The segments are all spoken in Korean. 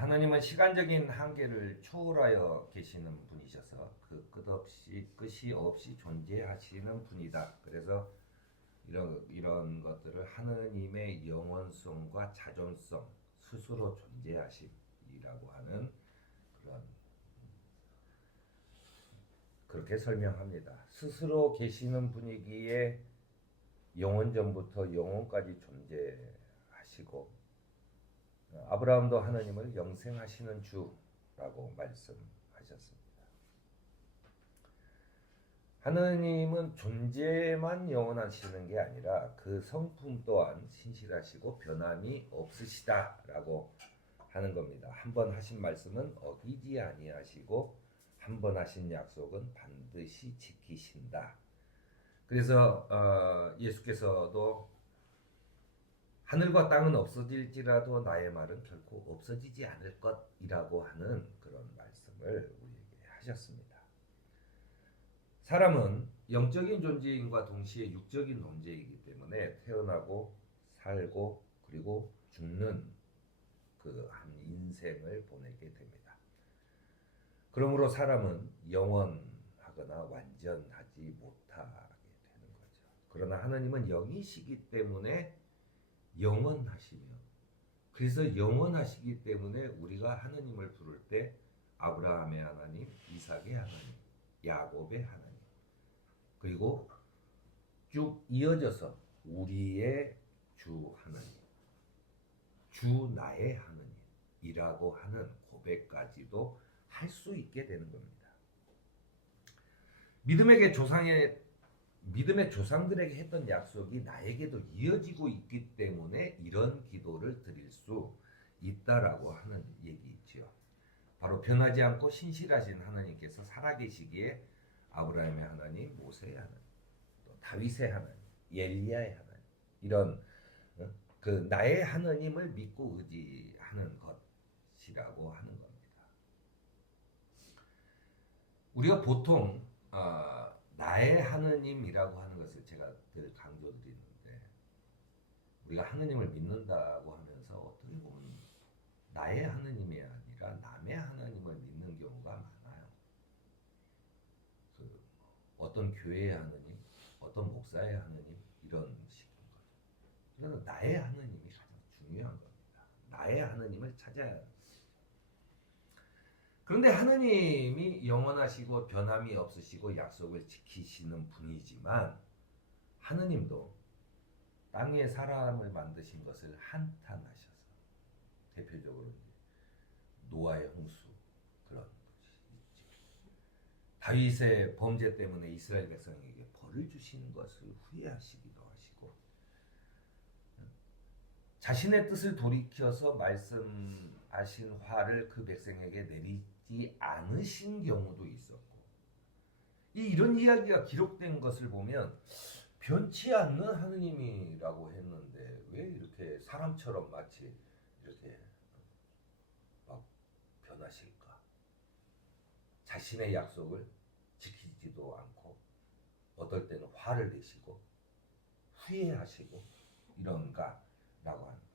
하나님은 시간적인 한계를 초월하여 계시는 분이셔서 그 끝이 없이 존재하시는 분이다. 그래서 이런 것들을 하나님의 영원성과 자존성, 스스로 존재하심이라고 하는 그런 그렇게 설명합니다. 스스로 계시는 분이기에 영원전부터 영원까지 존재하시고 아브라함도 하나님을 영생하시는 주라고 말씀하셨습니다. 하나님은 존재만 영원하시는 게 아니라 그 성품 또한 신실하시고 변함이 없으시다라고 하는 겁니다. 한 번 하신 말씀은 어기지 아니하시고 한 번 하신 약속은 반드시 지키신다. 그래서 예수께서도 하늘과 땅은 없어질지라도 나의 말은 결코 없어지지 않을 것이라고 하는 그런 말씀을 우리에게 하셨습니다. 사람은 영적인 존재인과 동시에 육적인 존재이기 때문에 태어나고 살고 그리고 죽는 그 한 인생을 보내게 됩니다. 그러므로 사람은 영원하거나 완전하지 못하게 되는 거죠. 그러나 하나님은 영이시기 때문에 영원하시며 그래서 영원하시기 때문에 우리가 하나님을 부를 때 아브라함의 하나님, 이삭의 하나님, 야곱의 하나님 그리고 쭉 이어져서 우리의 주 하나님, 주 나의 하나님이라고 하는 고백까지도 할 수 있게 되는 겁니다. 믿음의 조상들에게 했던 약속이 나에게도 이어지고 있기 때문에 이런 기도를 드릴 수 있다라고 하는 얘기이지요. 바로 변하지 않고 신실하신 하나님께서 살아계시기에 아브라함의 하나님, 모세의 하나님, 또 다윗의 하나님, 엘리야의 하나님 이런 그 나의 하나님을 믿고 의지하는 것이라고 하는 겁니다. 우리가 보통 나의 하느님이라고 하는 것을 제가 늘 강조드리는데 우리가 하느님을 믿는다고 하면서 어떻게 보면 나의 하느님이 아니라 남의 하나님을 믿는 경우가 많아요. 그 어떤 교회의 하느님, 어떤 목사의 하느님 이런 식인 거죠. 그래서 나의 하느님이 가장 중요한 겁니다. 나의 하느님을 찾아야 합니다. 그런데 하느님이 영원하시고 변함이 없으시고 약속을 지키시는 분이지만 하느님도 땅에 사람을 만드신 것을 한탄하셔서 대표적으로 노아의 홍수 그런 것이 있죠. 다윗의 범죄 때문에 이스라엘 백성에게 벌을 주시는 것을 후회하시기도 하시고 자신의 뜻을 돌이켜서 말씀하신 화를 그 백성에게 내리지 않으신 경우도 있었고 이런 이야기가 기록된 것을 보면 변치 않는 하느님이라고 했는데 왜 이렇게 사람처럼 마치 이렇게 막 변하실까? 자신의 약속을 지키지도 않고 어떨 때는 화를 내시고 후회하시고 이런가? 라고 하는 거죠.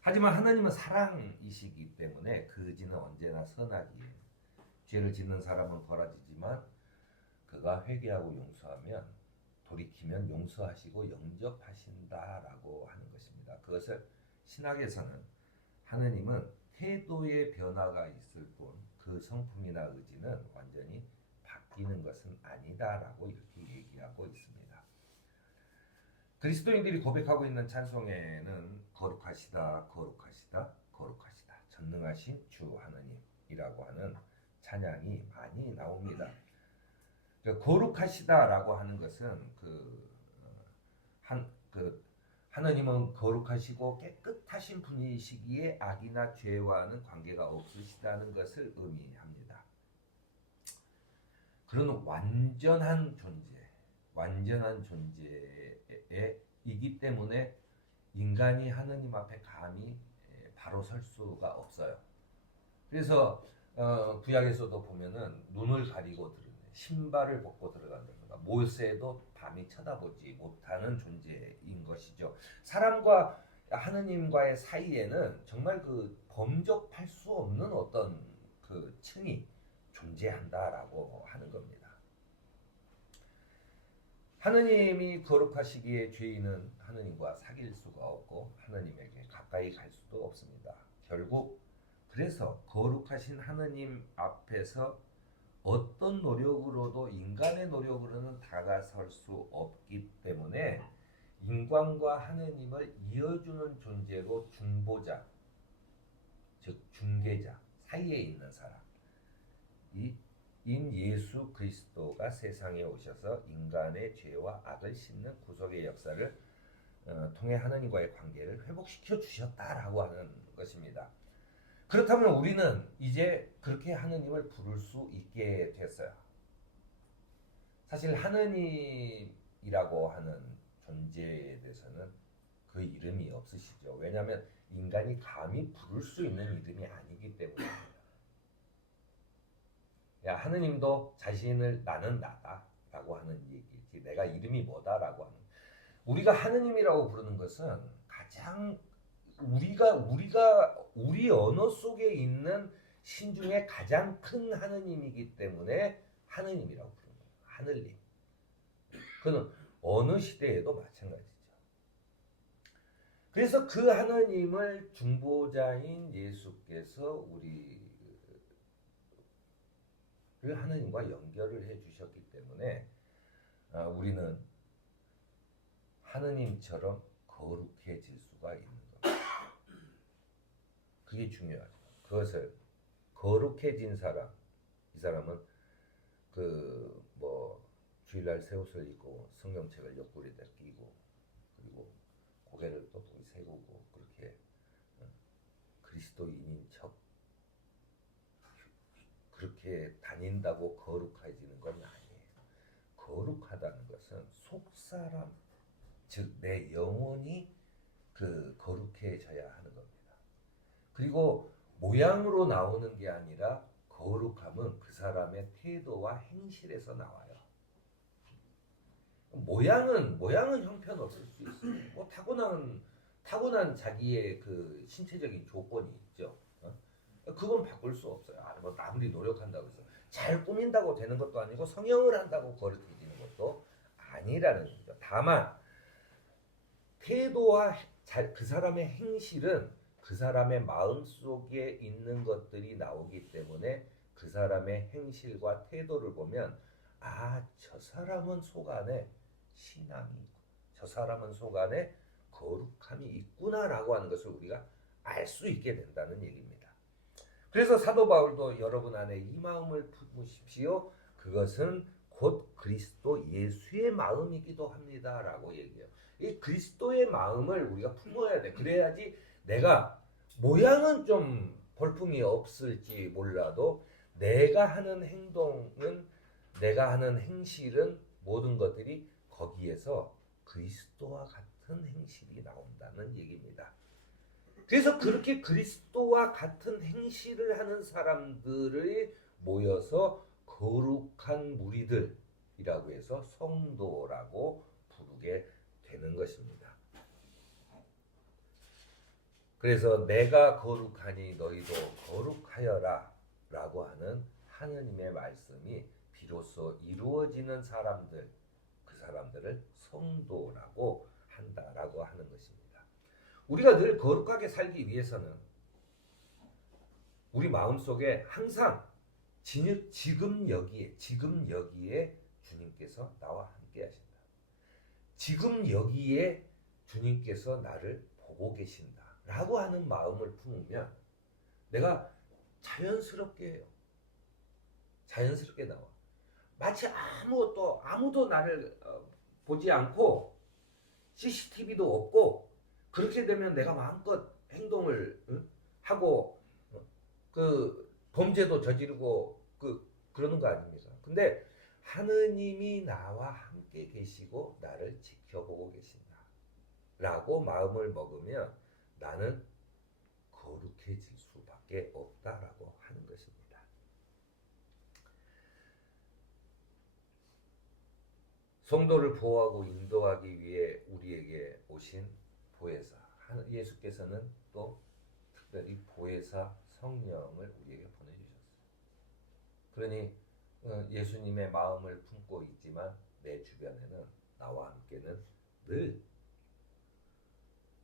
하지만 하나님은 사랑이시기 때문에 그 의지는 언제나 선하기에 죄를 짓는 사람은 벌어지지만 그가 회개하고 용서하면 돌이키면 용서하시고 영접하신다라고 하는 것입니다. 그것을 신학에서는 하나님은 태도의 변화가 있을 뿐 그 성품이나 의지는 완전히 바뀌는 것은 아니다라고 이렇게 얘기하고 있습니다. 그리스도인들이 고백하고 있는 찬송에는 거룩하시다, 거룩하시다, 거룩하시다, 전능하신 주 하나님이라고 하는 찬양이 많이 나옵니다. 거룩하시다라고 하는 것은 하나님은 거룩하시고 깨끗하신 분이시기에 악이나 죄와는 관계가 없으시다는 것을 의미합니다. 그런 완전한 존재이기 때문에 인간이 하느님 앞에 감히 바로 설 수가 없어요. 그래서 구약에서도 보면은 눈을 가리고 신발을 벗고 들어간다든가 모세도 밤이 쳐다보지 못하는 존재인 것이죠. 사람과 하느님과의 사이에는 정말 그 범접할 수 없는 어떤 그 층이 존재한다라고 하는 겁니다. 하느님이 거룩하시기에 죄인은 하느님과 사귈 수가 없고 하느님에게 가까이 갈 수도 없습니다. 결국 그래서 거룩하신 하느님 앞에서 어떤 노력으로도 인간의 노력으로는 다가설 수 없기 때문에 인간과 하느님을 이어주는 존재로 중보자, 즉 중개자 사이에 있는 사람, 인 예수 그리스도가 세상에 오셔서 인간의 죄와 악을 씻는 구속의 역사를 통해 하느님과의 관계를 회복시켜 주셨다라고 하는 것입니다. 그렇다면 우리는 이제 그렇게 하느님을 부를 수 있게 됐어요. 사실 하느님이라고 하는 존재에 대해서는 그 이름이 없으시죠. 왜냐하면 인간이 감히 부를 수 있는 이름이 아니기 때문입니다. 야, 하느님도 자신을 나는 나다라고 하는 얘기지. 내가 이름이 뭐다라고 하는. 우리가 하느님이라고 부르는 것은 가장 우리 언어 속에 있는 신 중에 가장 큰 하느님이기 때문에 하느님이라고 부르는 거예요. 하늘님. 그는 어느 시대에도 마찬가지죠. 그래서 그 하느님을 중보자인 예수께서 우리를 하느님과 연결을 해주셨기 때문에 우리는 하느님처럼 거룩해질 수가 있는 겁니다. 그게 중요하죠. 그것을 거룩해진 사람, 이 사람은 주일날 새 옷을 입고 성경책을 옆구리에다 끼고 그리고 고개를 떳떳이 세우고 그렇게 그리스도인인 척 그렇게 다닌다고 거룩해지는 건 아니에요. 거룩하다는 것은 속사람, 즉 내 영혼이 거룩해져야 하는 겁니다. 그리고 모양으로 나오는 게 아니라 거룩함은 그 사람의 태도와 행실에서 나와요. 모양은 형편없을 수 있어요. 뭐 타고난 자기의 그 신체적인 조건이 있죠. 그건 바꿀 수 없어요. 뭐 아무리 노력한다고 해서 잘 꾸민다고 되는 것도 아니고 성형을 한다고 거룩해지는 것도 아니라는 거죠. 다만 태도와 그 사람의 행실은 그 사람의 마음 속에 있는 것들이 나오기 때문에 그 사람의 행실과 태도를 보면 저 사람은 속 안에 신앙이 있고 저 사람은 속 안에 거룩함이 있구나라고 하는 것을 우리가 알 수 있게 된다는 얘기입니다. 그래서 사도 바울도 여러분 안에 이 마음을 품으십시오. 그것은 곧 그리스도 예수의 마음이기도 합니다라고 얘기해요. 이 그리스도의 마음을 우리가 품어야 돼. 그래야지 내가 모양은 좀 볼품이 없을지 몰라도 내가 하는 행동은 내가 하는 행실은 모든 것들이 거기에서 그리스도와 같은 행실이 나온다는 얘기입니다. 그래서 그렇게 그리스도와 같은 행실을 하는 사람들이 모여서 거룩한 무리들이라고 해서 성도라고 부르게 되는 것입니다. 그래서 내가 거룩하니 너희도 거룩하여라 라고 하는 하느님의 말씀이 비로소 이루어지는 사람들, 그 사람들을 성도라고 한다라고 하는 것입니다. 우리가 늘 거룩하게 살기 위해서는 우리 마음속에 항상 지금 여기에 주님께서 나와 함께 하신다. 지금 여기에 주님께서 나를 보고 계신다 라고 하는 마음을 품으면 내가 자연스럽게 해요. 자연스럽게 나와. 마치 아무도 나를 보지 않고 CCTV도 없고 그렇게 되면 내가 마음껏 행동을 하고 범죄도 저지르고 그러는 거 아닙니까? 근데 하느님이 나와 함께 계시고 나를 지켜보고 계신다 라고 마음을 먹으면 나는 거룩해질 수밖에 없다라고 하는 것입니다. 성도를 보호하고 인도하기 위해 우리에게 오신 보혜사 예수께서는 또 특별히 보혜사 성령을 우리에게 보내주셨어요. 그러니 예수님의 마음을 품고 있지만 내 주변에는 나와 함께는 늘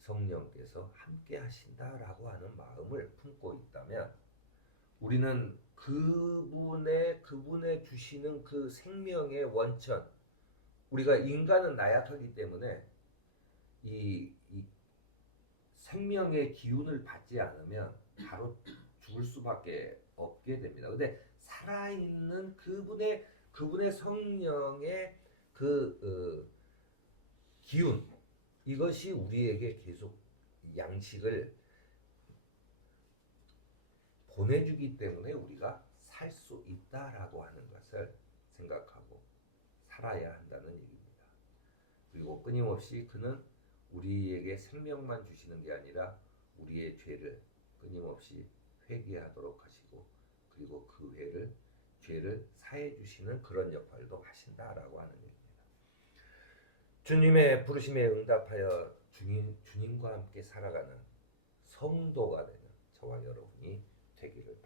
성령께서 함께 하신다라고 하는 마음을 품고 있다면 우리는 그분의 주시는 그 생명의 원천, 우리가 인간은 나약하기 때문에 이 생명의 기운을 받지 않으면 바로 죽을 수밖에 없게 됩니다. 근데 살아있는 그분의 성령의 기운, 이것이 우리에게 계속 양식을 보내주기 때문에 우리가 살 수 있다라고 하는 것을 생각하고 살아야 한다는 얘기입니다. 그리고 끊임없이 그는 우리에게 생명만 주시는 게 아니라 우리의 죄를 끊임없이 회개하도록 하시고 그리고 그 죄를 사해 주시는 그런 역할도 하신다라고 하는 얘기입니다. 주님의 부르심에 응답하여 주님과 함께 살아가는 성도가 되는 저와 여러분이 되기를 바랍니다.